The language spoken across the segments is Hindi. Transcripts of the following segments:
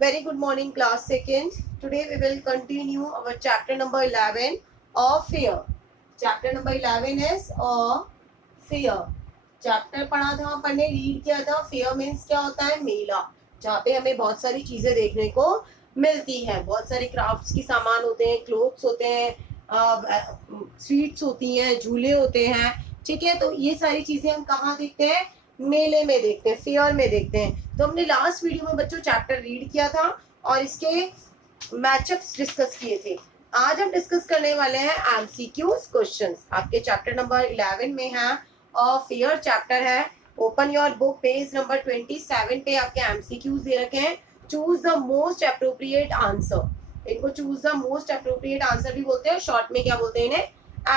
Very good morning, class second. Today we will continue our chapter number 11 of fear. Chapter number 11 is fear. Chapter पढ़ा था अपन ने, रीड किया था. फेयर मीन्स क्या होता है? मेला, जहाँ पे हमें बहुत सारी चीजें देखने को मिलती हैं. बहुत सारे क्राफ्ट्स की सामान होते हैं, क्लोथ्स होते हैं, स्वीट्स होती हैं, झूले होते हैं. ठीक है, तो ये सारी चीजें हम कहाँ देखते हैं? मेले में देखते हैं, फेयर में देखते हैं. तो हमने लास्ट वीडियो में बच्चों चैप्टर रीड किया था और इसके मैचअप्स डिस्कस किए थे. आज हम डिस्कस करने वाले हैं एमसीक्यूज क्वेश्चंस. आपके चैप्टर नंबर 11 में है और फेयर चैप्टर है. Open your book, page number 27 पे आपके एमसीक्यूज दे रखे हैं. Choose the most appropriate answer. इनको choose the most appropriate answer भी बोलते हैं. शॉर्ट में क्या बोलते हैं इन्हें?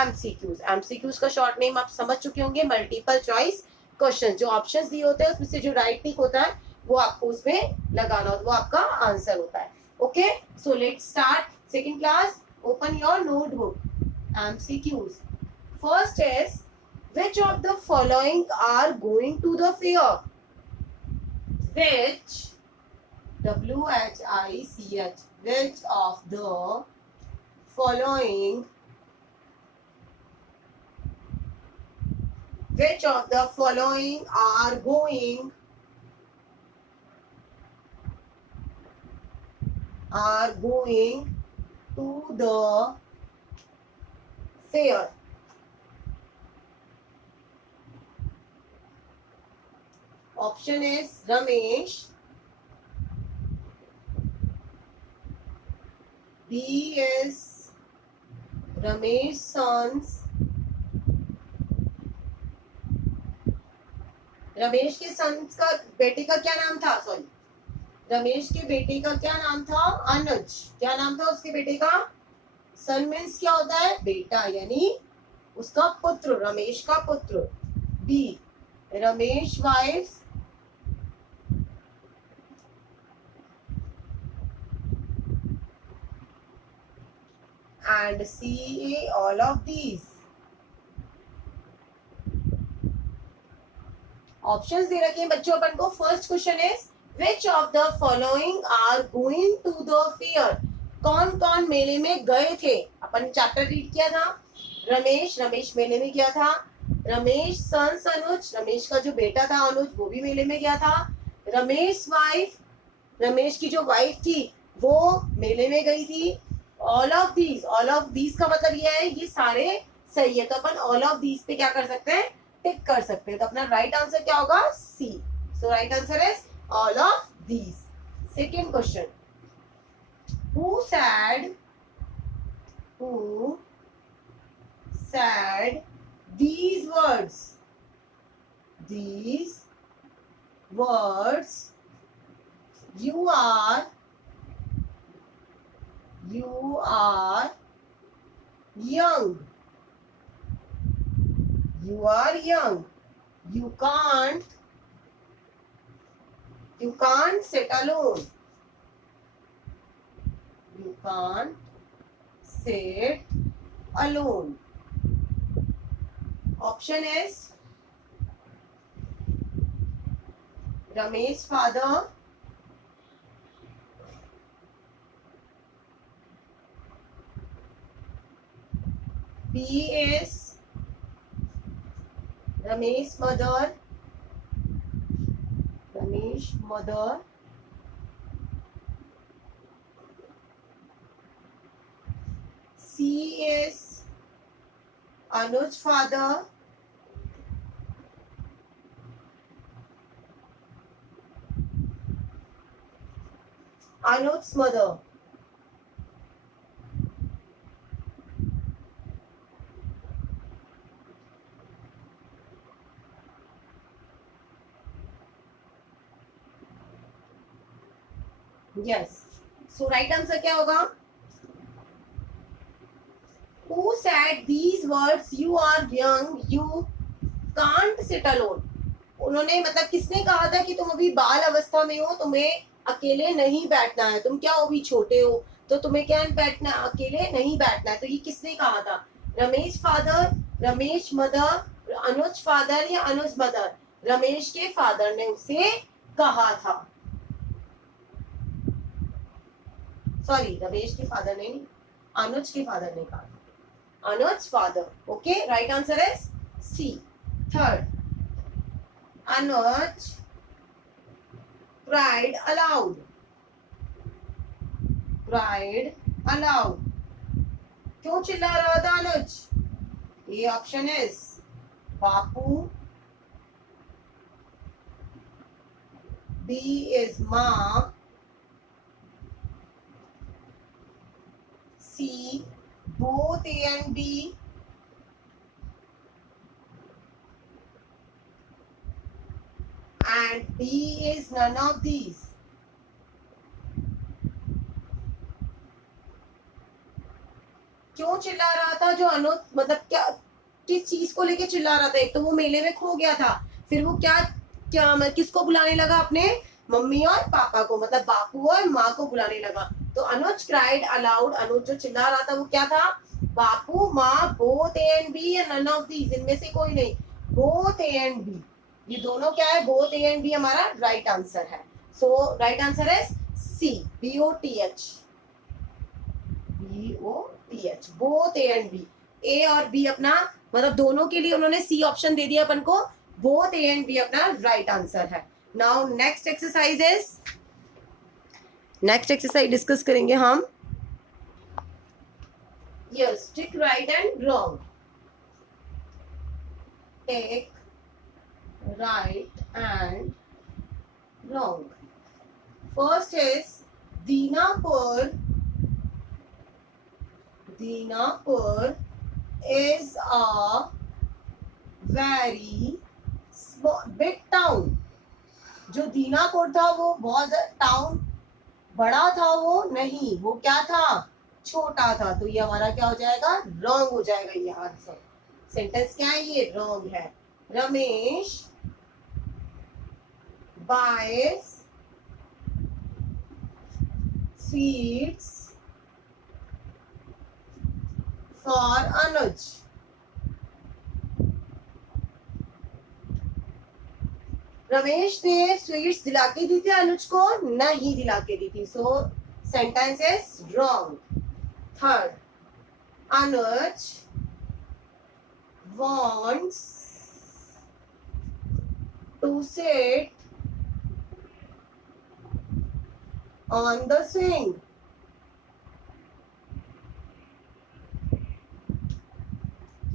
एमसीक्यूज. एमसीक्यूज का शॉर्ट नेम आप समझ चुके होंगे, मल्टीपल चॉइस क्वेश्चन. जो ऑप्शंस दिए होते हैं उसमें से जो राइट टिक होता है वो आपको उसमें लगाना होता है, वो आपका आंसर होता है. Okay, so let's start second class. Open your notebook. MCQs. First is which of the following are going to the fair? Which, WHICH, which of the following, which of the following are going to the fair? Option is Ramesh, B is Ramesh's sons. Ramesh के सन्स का बेटे का क्या नाम था? सॉरी, रमेश के बेटे का क्या नाम था? अनुज. क्या नाम था उसके बेटे का? सन मीन्स क्या होता है? बेटा, यानी उसका पुत्र, रमेश का पुत्र. B, Ramesh wife. And C, all of these. Options दे रखे हैं बच्चों अपन को. First question is which of the following are going to the fair? कौन कौन मेले में गए थे? अपन चैप्टर रीड किया था. रमेश मेले में गया था. रमेश सन्स अनुज, रमेश का जो बेटा था अनुज, वो भी मेले में गया था. रमेश वाइफ, रमेश की जो वाइफ थी वो मेले में गई थी. ऑल ऑफ दीज का मतलब ये है ये सारे सही है. तो अपन ऑल ऑफ दीज पे क्या कर सकते हैं? टिक कर सकते हैं. तो अपना राइट आंसर क्या होगा? C. So right answer is all of these. Second question. Who said these words? You are young. You can't sit alone. Option is Ramesh's father. B is Ramesh's mother. C is Anuj's father. Anuj's mother. Yes. So right answer क्या होगा? Who said these words? You are young. You can't sit alone. उन्होंने मतलब किसने कहा था कि तुम अभी बाल अवस्था में हो, तुम्हें अकेले नहीं बैठना है. तुम क्या हो, अभी छोटे हो, तो तुम्हें क्या बैठना, अकेले नहीं बैठना है. तो ये किसने कहा था? रमेश फादर, रमेश मदर, अनुज फादर या अनुज मदर? रमेश के फादर ने उसे कहा था. सॉरी रमेश के फादर ने नहीं, अनुज के फादर ने कहा, Anuj father. Okay, right answer is C. Third, Anuj cried aloud. Cried aloud. क्यों चिल्ला रहा था अनुज? ये ऑप्शन इज बापू, बी इज माँ, C both A and B, and D is none of these. क्यों चिल्ला रहा था जो अनुज, मतलब क्या, किस चीज को लेके चिल्ला रहा था? एक तो वो मेले में खो गया था, फिर वो क्या क्या किसको बुलाने लगा? अपने मम्मी और पापा को, मतलब बापू और माँ को बुलाने लगा. तो अनुज क्राइड अलाउड, अनुज जो चिल्ला रहा था वो क्या था? बापू, माँ, बोथ ए एंड बी या नन ऑफ दीज, इनमें से कोई नहीं, बोथ ए एंड बी. ये दोनों क्या है? बोथ ए एंड बी हमारा राइट आंसर है. सो राइट आंसर है C, BOTH, BOTH, both A and B. A और बी अपना, मतलब दोनों के लिए उन्होंने सी ऑप्शन दे दिया अपन को, बोथ ए एंड बी अपना राइट आंसर है. Now next exercise is, next exercise discuss करेंगे हम. Yes, tick right and wrong. Take right and wrong. First is Dinapur. Dinapur is a very big town. जो दीनापुर था वो बहुत टाउन बड़ा था, वो नहीं, वो क्या था? छोटा था. तो ये हमारा क्या हो जाएगा? रॉन्ग हो जाएगा ये आंसर. सेंटेंस क्या है? ये रॉन्ग है. Ramesh buys sweets for Anuj. Ramesh ने स्वीट्स दिला के दी थी अनुज को? नहीं दिला के दी थी. सो sentence is wrong. Third, Anuj wants to sit on the swing.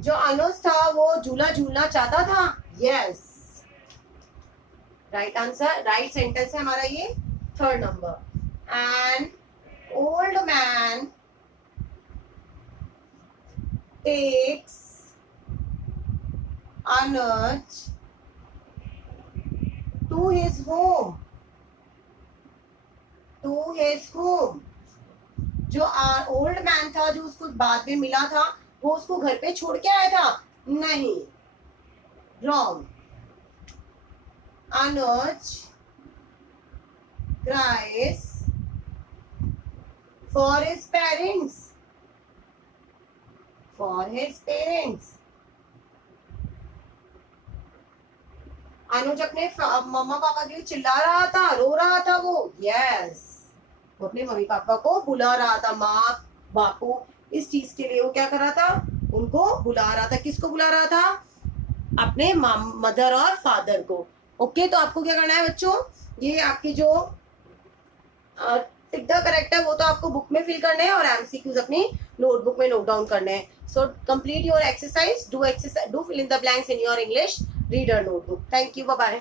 जो अनुज था वो झूला झूलना चाहता था. Yes, right answer, right sentence है हमारा ये. Third number, an old man takes Anuj to his home. To his home. जो ओल्ड मैन था, जो उसको बाद में मिला था, वो उसको घर पे छोड़ के आया था? नहीं, wrong. Anuj cries for his parents. For his parents. अनुज अपने मम्मा पापा के लिए चिल्ला रहा था, रो रहा था वो. यस, वो अपने मम्मी पापा को बुला रहा था, माँ बापू, इस चीज के लिए वो क्या कर रहा था? उनको बुला रहा था. किसको बुला रहा था? अपने मदर और फादर को. ओके, तो आपको क्या करना है बच्चों? ये आपकी जो टिक द करेक्ट है वो तो आपको बुक में फिल करने हैं और एमसीक्यूज अपनी नोटबुक में नोट डाउन करने हैं. So complete your exercise, do fill in the blanks in your English reader notebook. Thank you, bye bye.